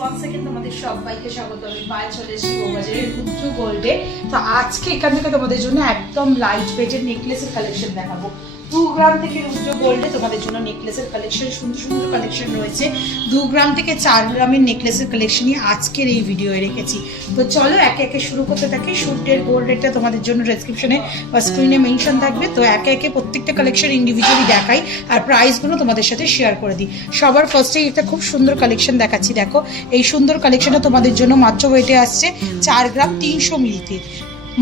One second তোমাদের সবাইকে স্বাগত। আমি পায়ে চলে এসেছি বউবাজারের রুদ্র গোল্ডে। তো আজকে এখান থেকে তোমাদের জন্য একদম লাইট ওয়েটের নেকলেসের কালেকশন দেখাবো। 2 গ্রাম থেকে রুদ্র গোল্ডে তোমাদের জন্য নেকলেসের কালেকশন, সুন্দর সুন্দর কালেকশন রয়েছে। 2 গ্রাম থেকে 4 গ্রামের নেকলেসের কালেকশনই আজকের এই ভিডিওয়ে রেখেছি। তো চলো একে একে শুরু করতে থাকি। শুটের গোল্ড রেটটা তোমাদের জন্য ডেসক্রিপশনে বা স্ক্রিনে মেনশন থাকবে। তো একে একে প্রত্যেকটা কালেকশন ইন্ডিভিজুয়ালি দেখাই আর প্রাইসগুলো তোমাদের সাথে শেয়ার করে দিই। সবার ফার্স্টেই একটা খুব সুন্দর কালেকশন দেখাচ্ছি। দেখো এই সুন্দর কালেকশনটা তোমাদের জন্য মাত্র ওয়েটে আসছে 4 গ্রাম 300 মিলিতে।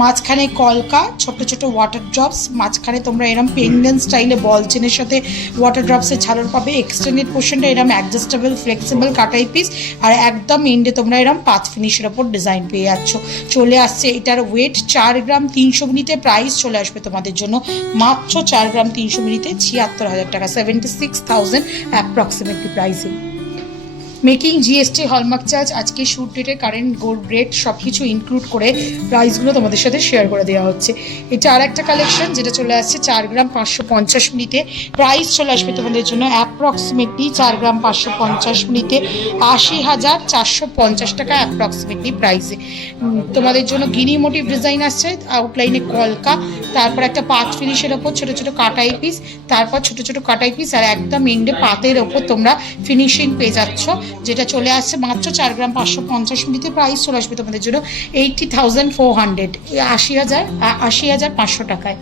মাঝখানে কলকা, ছোট ছোট ওয়াটার ড্রপস, মাঝখানে তোমরা এরম পেন্ডেন্ট স্টাইলে বল চেনের সাথে ওয়াটার ড্রপসের ঝালর পাবে। এক্সটেন্ডেড পোর্শনটা এরম অ্যাডজাস্টেবল ফ্লেক্সিবল কাটাই পিস, আর একদম এন্ডে তোমরা এরম পাত ফিনিশের ওপর ডিজাইন পেয়ে যাচ্ছ। চলে আসছে এটার ওয়েট 4 গ্রাম 300 মিলিতে। প্রাইস চলে আসবে তোমাদের জন্য মাত্র 4 গ্রাম 300 মিলিতে 76,000 টাকা, 76,000 অ্যাপ্রক্সিমেটলি প্রাইসে। মেকিং, জিএসটি, হলমার্ক চার্জ, আজকে শুট ডেটের কারেন্ট গোল্ড রেট সব কিছু ইনক্লুড করে প্রাইসগুলো তোমাদের সাথে শেয়ার করে দেওয়া হচ্ছে। এটা আর একটা কালেকশন যেটা চলে আসছে 4 গ্রাম 550 মিলিতে। প্রাইস চলে আসবে তোমাদের জন্য অ্যাপ্রক্সিমেটলি 4 গ্রাম 550 মিলিতে 80,450 টাকা অ্যাপ্রক্সিমেটলি প্রাইসে। তোমাদের জন্য গিনি মোটিভ ডিজাইন আসছে, আউটলাইনে কলকা, তারপর একটা পাত ফিনিশের ওপর ছোটো ছোটো কাটাই পিস, তারপর ছোটো ছোটো কাটাই পিস, আর একদম এন্ডে পাতের ওপর তোমরা ফিনিশিং পেয়ে যাচ্ছ, যেটা চলে আসছে মাত্র 4 গ্রাম 550 মিলিতে। প্রাইস চলে আসবে তোমাদের জন্য 80,400, 80,500 টাকায়।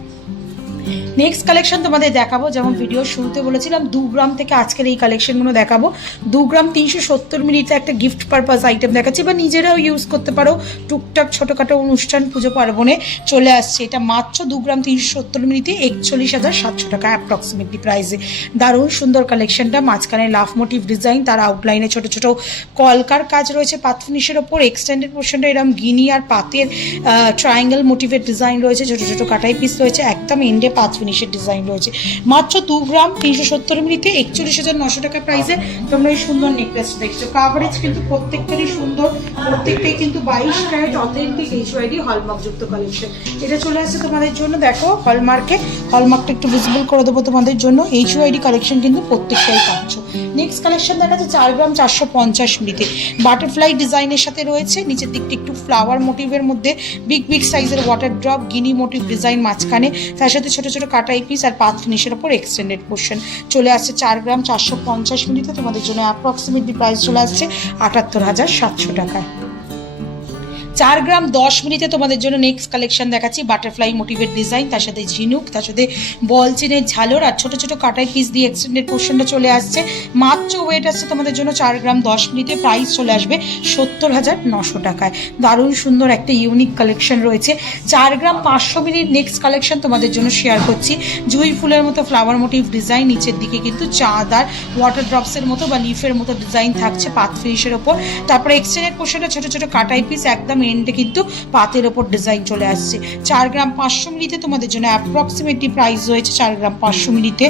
নেক্সট কালেকশন তোমাদের দেখাবো, যেমন ভিডিও শুরুতে বলেছিলাম 2 গ্রাম থেকে আজকের এই কালেকশনগুলো দেখাবো। 2 গ্রাম 370 মিলিতে একটা গিফট পারপাস আইটেম দেখাচ্ছি, বা নিজেরাও ইউজ করতে পারো টুকটাক ছোটোখাটো অনুষ্ঠান পুজো পার্বণে। চলে আসছে এটা মাত্র 2 গ্রাম 370 মিলিতে 41,700 টাকা অ্যাপ্রক্সিমেটলি প্রাইসে। দারুণ সুন্দর কালেকশনটা। মাঝখানে লাফ মোটিভ ডিজাইন, তার আউটলাইনে ছোটো ছোটো কলকার কাজ রয়েছে পাত ফিনিশের ওপর। এক্সটেন্ডেড পোর্শনটা এরকম গিনি আর পাতের ট্রায়াঙ্গেল মোটিভের ডিজাইন রয়েছে, ছোটো ছোটো কাটাই পিস রয়েছে, একদম এন্ডে পাত ফিনিশের ডিজাইন রয়েছে। মাত্র 2 গ্রাম 370 মিলিতে 41,900 টাকা প্রাইসে তোমরা এই সুন্দর নেকলেস দেখছো। কাভারেজ কিন্তু প্রত্যেকটারই সুন্দর, প্রত্যেকটাই কিন্তু 22 ক্যারেট অথেন্টিক এইচওআইডি হলমার্কযুক্ত কালেকশন। এটা চলে আসছে তোমাদের জন্য, দেখো হলমার্কে, হলমার্কটা একটু ভিজিবল করে দেবো তোমাদের জন্য। এইচওআইডি কালেকশন কিন্তু প্রত্যেকটাই পাচ্ছ। নেক্সট কালেকশন দেখাচ্ছে 4 গ্রাম 450 মিলিতে। বাটারফ্লাই ডিজাইনের সাথে রয়েছে, নিচের দিকটা একটু ফ্লাওয়ার মোটিভের মধ্যে বিগ বিগ সাইজের ওয়াটার ড্রপ, গিনি মোটিভ ডিজাইন মাঝখানে, তার সাথে ছোটো ছোটো কাটাই পিস আর পাত ফিনিশের ওপর এক্সটেন্ডেড পোর্শন। চলে আসছে 4 গ্রাম 450 মিলিতে তোমাদের জন্য অ্যাপ্রক্সিমেটলি প্রাইস চলে আসছে 78,700 টাকায়। 4 গ্রাম 10 মিলিতে তোমাদের জন্য নেক্সট কালেকশন দেখাচ্ছি। বাটারফ্লাই মোটিভের ডিজাইন, তার সাথে ঝিনুক, তার সাথে বল চেনের ঝালর, আর ছোটো ছোটো কাটাই পিস দিয়ে এক্সটেন্ডেড পোর্শনটা চলে আসছে। মাত্র ওয়েট আসছে তোমাদের জন্য 4 গ্রাম 10 মিলিতে। প্রাইস চলে আসবে 70,900 টাকায়। দারুণ সুন্দর একটা ইউনিক কালেকশন রয়েছে। 4 গ্রাম 500 মিলির নেক্সট কালেকশন তোমাদের জন্য শেয়ার করছি। জুঁই ফুলের মতো ফ্লাওয়ার মোটিভ ডিজাইন, নিচের দিকে কিন্তু চাঁদ আর ওয়াটার ড্রপসের মতো বা লিফের মতো ডিজাইন থাকছে পাত ফিনিশের ওপর। তারপরে এক্সটেন্ডেড পোর্শনটা ছোটো ছোটো কাটাই পিস, একদম এন্ডে কিন্তু পাতের ওপর ডিজাইন চলে আসছে। 4 গ্রাম 500 মিলিতে তোমাদের জন্য অ্যাপ্রক্সিমেটলি প্রাইস রয়েছে 4 গ্রাম 500 মিলিতে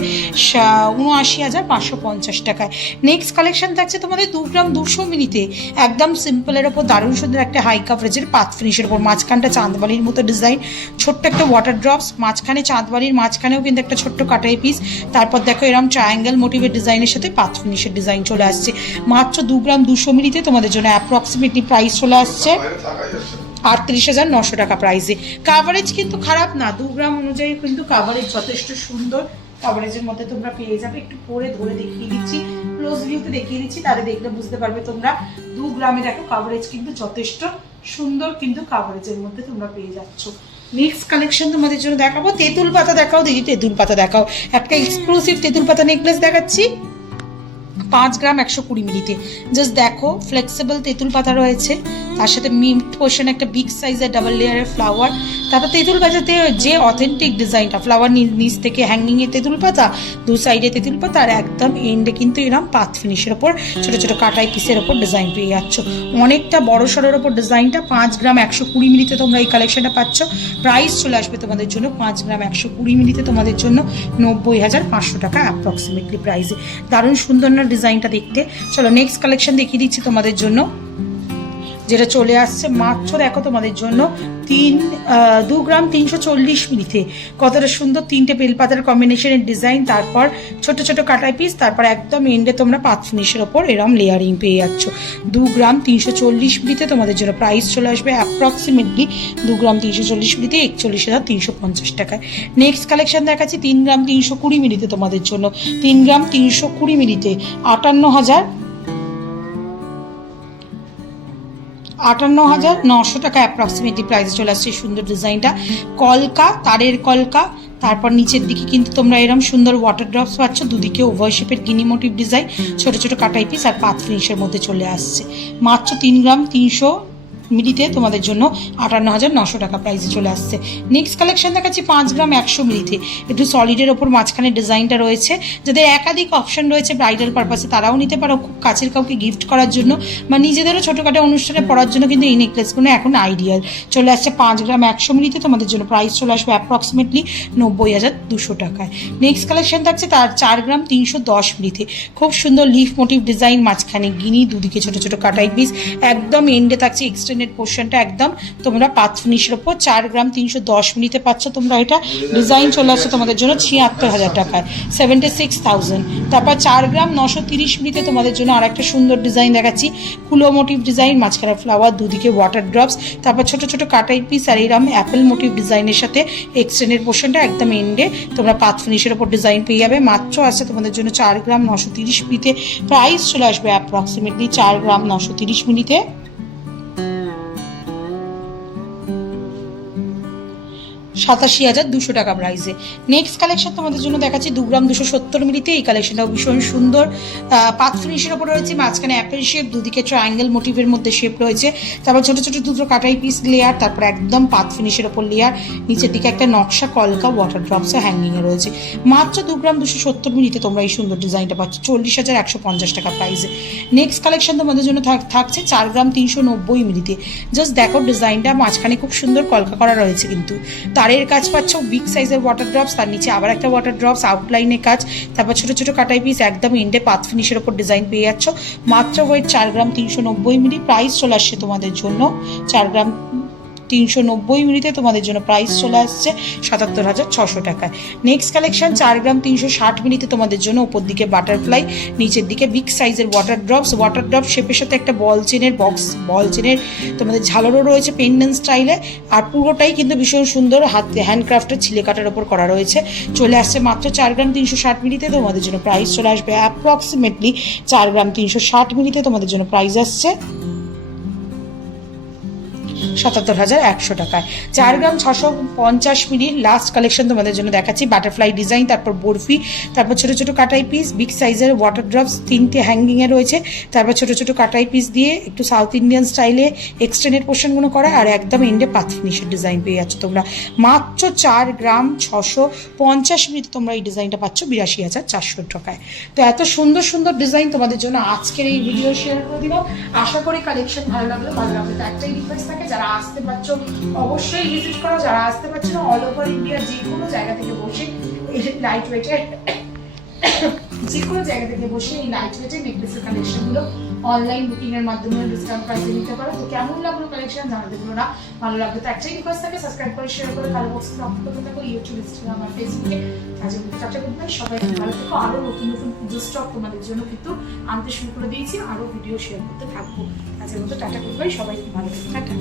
79,550 টাকায়। নেক্সট কালেকশন থাকছে তোমাদের 2 গ্রাম 200 মিলিতে। একদম সিম্পলের ওপর দারুণ সুন্দর একটা হাই কাভারেজের পাত ফিনিশের ওপর, মাঝখানটা চাঁদবালির মতো ডিজাইন, ছোট্ট একটা ওয়াটার ড্রপস, মাঝখানে চাঁদবালির মাঝখানেও কিন্তু একটা ছোট্ট কাটাই পিস, তারপর দেখো এরকম ট্রায়াঙ্গেল মোটিভের ডিজাইনের সাথে পাত ফিনিশের ডিজাইন চলে আসছে। মাত্র 2 গ্রাম 200 মিলিতে তোমাদের জন্য অ্যাপ্রক্সিমেটলি প্রাইস চলে আসছে 38,900 টাকা প্রাইসে। কাভারেজ কিন্তু খারাপ না, 2 গ্রাম অনুযায়ী কিন্তু কাভারেজ যথেষ্ট সুন্দর। কাভারেজের মধ্যে তোমরা পেয়ে যাবে। একটু পরে ধরে দেখিয়ে দিচ্ছি, ক্লোজ ভিউতে দেখিয়ে দিচ্ছি, তাহলে দেখলে বুঝতে পারবে তোমরা। 2 গ্রামে দেখো কাভারেজ কিন্তু যথেষ্ট সুন্দর, কিন্তু কাভারেজের মধ্যে তোমরা পেয়ে যাচ্ছ। নেক্সট কালেকশন তোমাদের জন্য দেখাবো তেঁতুল পাতা। দেখাও দিদি, তেঁতুল পাতা দেখাও। একটা এক্সক্লুসিভ তেঁতুল পাতা নেকলেস দেখাচ্ছি 5 গ্রাম 120 মিলিতে। জাস্ট দেখো ফ্লেক্সিবল তেঁতুল পাতা রয়েছে, তার সাথে মিড পোর্শন একটা বিগ সাইজের ডাবল লেয়ারের ফ্লাওয়ার। তারপর তেঁতুল পাতাতে যে অথেন্টিক ডিজাইনটা, ফ্লাওয়ার নিচ থেকে হ্যাঙ্গিংয়ে তেঁতুল পাতা, 2 সাইডে তেঁতুল পাতা, আর একদম এন্ডে কিন্তু এরকম পাত ফিনিশের ওপর ছোটো ছোটো কাটাই পিসের ওপর ডিজাইন পেয়ে যাচ্ছ। অনেকটা বড় সড়োর ওপর ডিজাইনটা। 5 গ্রাম 120 মিলিতে তোমরা এই কালেকশনটা পাচ্ছ। প্রাইস চলে আসবে তোমাদের জন্য 5 গ্রাম 120 মিলিতে তোমাদের জন্য 90,500 টাকা অ্যাপ্রক্সিমেটলি প্রাইসে। দারুণ সুন্দর না ডিজাইনটা দেখতে। চলো নেক্সট কালেকশন দেখিয়ে দিচ্ছি তোমাদের জন্য। যেটা চলে আসছে মাত্র দেখো তোমাদের জন্য 2 গ্রাম 340 মিলিতে। কতটা সুন্দর 3টে বেলপাতার কম্বিনেশনের ডিজাইন, তারপর ছোট ছোট কাটাই পিস, তারপর একদম এন্ডে তোমরা পাত ফিনিশের ওপর এরম লেয়ারিং পেয়ে যাচ্ছ। 2 গ্রাম 340 মিলিতে তোমাদের জন্য প্রাইস চলে আসবে অ্যাপ্রক্সিমেটলি 2 গ্রাম 340 মিলিতে 41,350 টাকায়। নেক্সট কালেকশন দেখাচ্ছি 3 গ্রাম 320 মিলিতে তোমাদের জন্য। 3 গ্রাম 320 মিলিতে 58,900 টাকা অ্যাপ্রক্সিমেটলি প্রাইসে চলে আসছে সুন্দর ডিজাইনটা। কলকা, তারের কলকা, তারপর নিচের দিকে কিন্তু তোমরা এরকম সুন্দর ওয়াটার ড্রপস পাচ্ছ, দুদিকে ওভার শেপের গিনি মোটিভ ডিজাইন, ছোট ছোট কাটাই পিস আর পাত ফিনিশের মধ্যে চলে আসছে। মাত্র 3 গ্রাম 300 মিলিতে তোমাদের জন্য 58,900 টাকা প্রাইসে চলে আসছে। নেক্সট কালেকশন দেখাচ্ছি 5 গ্রাম 100 মিলিতে। একটু সলিডের ওপর মাঝখানে ডিজাইনটা রয়েছে। যাদের একাধিক অপশন রয়েছে ব্রাইডাল পারপাসে তারাও নিতে পারো, খুব কাছের কাউকে গিফট করার জন্য বা নিজেদেরও ছোটোখাটো অনুষ্ঠানে পরার জন্য কিন্তু এই নেকলেসগুলো এখন আইডিয়াল। চলে আসছে 5 গ্রাম 100 মিলিতে, তোমাদের জন্য প্রাইস চলে আসবে অ্যাপ্রক্সিমেটলি 90,200 টাকায়। নেক্সট কালেকশন থাকছে তার 4 গ্রাম 310 মিলিতে। খুব সুন্দর লিফ মোটিভ ডিজাইন, মাঝখানে গিনি, দুদিকে ছোটো ছোটো কাটাই পিস, একদম এন্ডে থাকছে এক্সটেন্ডেড পোর্শনটা একদম তোমরা পাত ফিনিশের ওপর। 4 গ্রাম 310 মিলিতে পাচ্ছ তোমরা এটা। ডিজাইন চলে আসছে তোমাদের জন্য 76,000 টাকায়, 76,000। তারপর 4 গ্রাম 930 মিলিতে তোমাদের জন্য আর একটা সুন্দর ডিজাইন দেখাচ্ছি, কুলো মোটিভ ডিজাইন, মাঝখানে ফ্লাওয়ার, দুদিকে ওয়াটার ড্রপস, তারপর ছোট ছোট কাটাই পিস আর এরকম অ্যাপেল মোটিভ ডিজাইনের সাথে এক্সটেন্ডেড পোর্শনটা একদম এন্ডে তোমরা পাত ফিনিশের ওপর ডিজাইন পেয়ে যাবে। মাত্র আসছে তোমাদের জন্য 4 গ্রাম 930 মিলিতে, প্রাইস চলে আসবে অ্যাপ্রক্সিমেটলি 4 গ্রাম 930 মিলিতে 87,200 টাকা প্রাইসে। নেক্সট কালেকশন তোমাদের জন্য দেখাচ্ছি 2 গ্রাম 270 মিলিতে। এই কালেকশনটাও ভীষণ সুন্দর, পাত ফিনিশের ওপর রয়েছে, মাঝখানে অ্যাপেল শেপ, দুদিকে ট্রায়াঙ্গেল মোটিভের মধ্যে শেপ রয়েছে, তারপর ছোটো ছোটো দুটো কাটাই পিস লেয়ার, তারপর একদম পাত ফিনিশের ওপর লেয়ার, নিচের দিকে একটা নকশা কলকা ওয়াটার ড্রপসে হ্যাঙ্গিংয়ে রয়েছে। মাত্র 2 গ্রাম 270 মিলিতে তোমরা এই সুন্দর ডিজাইনটা পাচ্ছ 40,150 টাকা প্রাইসে। নেক্সট কালেকশন তোমাদের জন্য থাকছে 4 গ্রাম 390 মিলিতে। জাস্ট দেখো ডিজাইনটা, মাঝখানে খুব সুন্দর কলকা করা রয়েছে, কিন্তু তারের কাজ পাচ্ছ, বিগ সাইজের ওয়াটার ড্রপস, তার নিচে আবার একটা ওয়াটার ড্রপস, আউটলাইনে কাজ, তারপর ছোটো ছোটো কাটাই পিস, একদম এন্ডে পাত ফিনিশের ওপর ডিজাইন পেয়ে যাচ্ছ। মাত্র ওয়েট 4 গ্রাম 390 মিলি, প্রাইস চলে আসছে তোমাদের জন্য 4 গ্রাম 390 মিলিতে তোমাদের জন্য প্রাইস চলে আসছে 77,600 টাকায়। নেক্সট কালেকশন 4 গ্রাম 360 মিলিতে তোমাদের জন্য উপর দিকে বাটারফ্লাই, নিচের দিকে বিগ সাইজের ওয়াটার ড্রপ শেপের সাথে একটা বল চেনের তোমাদের ঝালরও রয়েছে পেন্ডেন্ট স্টাইলে, আর পুরোটাই কিন্তু ভীষণ সুন্দর হাতে হ্যান্ডক্রাফটের ছিলে কাটার ওপর করা রয়েছে। চলে আসছে মাত্র 4 গ্রাম 360 মিলিতে, তোমাদের জন্য প্রাইস চলে আসবে অ্যাপ্রক্সিমেটলি 4 গ্রাম 360 মিলিতে তোমাদের জন্য প্রাইস আসছে 77,100 টাকায়। 4 গ্রাম 650 মিলির লাস্ট কালেকশন তোমাদের জন্য দেখাচ্ছি, বাটারফ্লাই ডিজাইন, তারপর বরফি, তারপর ছোটো ছোটো কাটাই পিস, বিগ সাইজের ওয়াটার ড্রপস 3টে হ্যাঙ্গিংয়ে রয়েছে, তারপর ছোটো ছোটো কাটাই পিস দিয়ে একটু সাউথ ইন্ডিয়ান স্টাইলে এক্সটেন্ডেড পোর্শনগুলো করা, আর একদম এন্ডে পাত ফিনিশের ডিজাইন পেয়ে যাচ্ছ তোমরা। মাত্র 4 গ্রাম 650 মিলিতে তোমরা এই ডিজাইনটা পাচ্ছ 82,400 টাকায়। তো এত সুন্দর সুন্দর ডিজাইন তোমাদের জন্য আজকের এই ভিডিও শেয়ার করে দিলাম। আশা করি কালেকশন ভালো লাগলো তো একটাই রিকোয়েস্ট থাকে, যারা আসতে পারছো অবশ্যই ভিজিট করো, যারা আসতে পারছো না অল ওভার ইন্ডিয়ার যে কোনো জায়গা থেকে বসে এই লাইট ওয়েটের নেকলেসের কালেকশনগুলো অনলাইন বুকিং এর মাধ্যমে ডিসকাউন্ট প্রাইসে নিতে পারো। তো কেমন লাগলো কালেকশন জানাতে ভুলো না। ভালো লাগলো তো একটাই রিকোয়েস্ট থাকে, সাবস্ক্রাইব করে শেয়ার করে কালো বক্সে লক্ষ্য করতে থাকো, ইউটিউব, ইনস্টাগ্রাম আর ফেসবুকে। আজকে টাটা গুড বাই, সবাই ভালো থেকো। আরো নতুন নতুন পুজো স্টক তোমাদের জন্য কিন্তু আনতে শুরু করে দিয়েছি, আরো ভিডিও শেয়ার করতে থাকবো। আজকের মতো টাটা গুড বাই, সবাই ভালো থেকো, টাটা।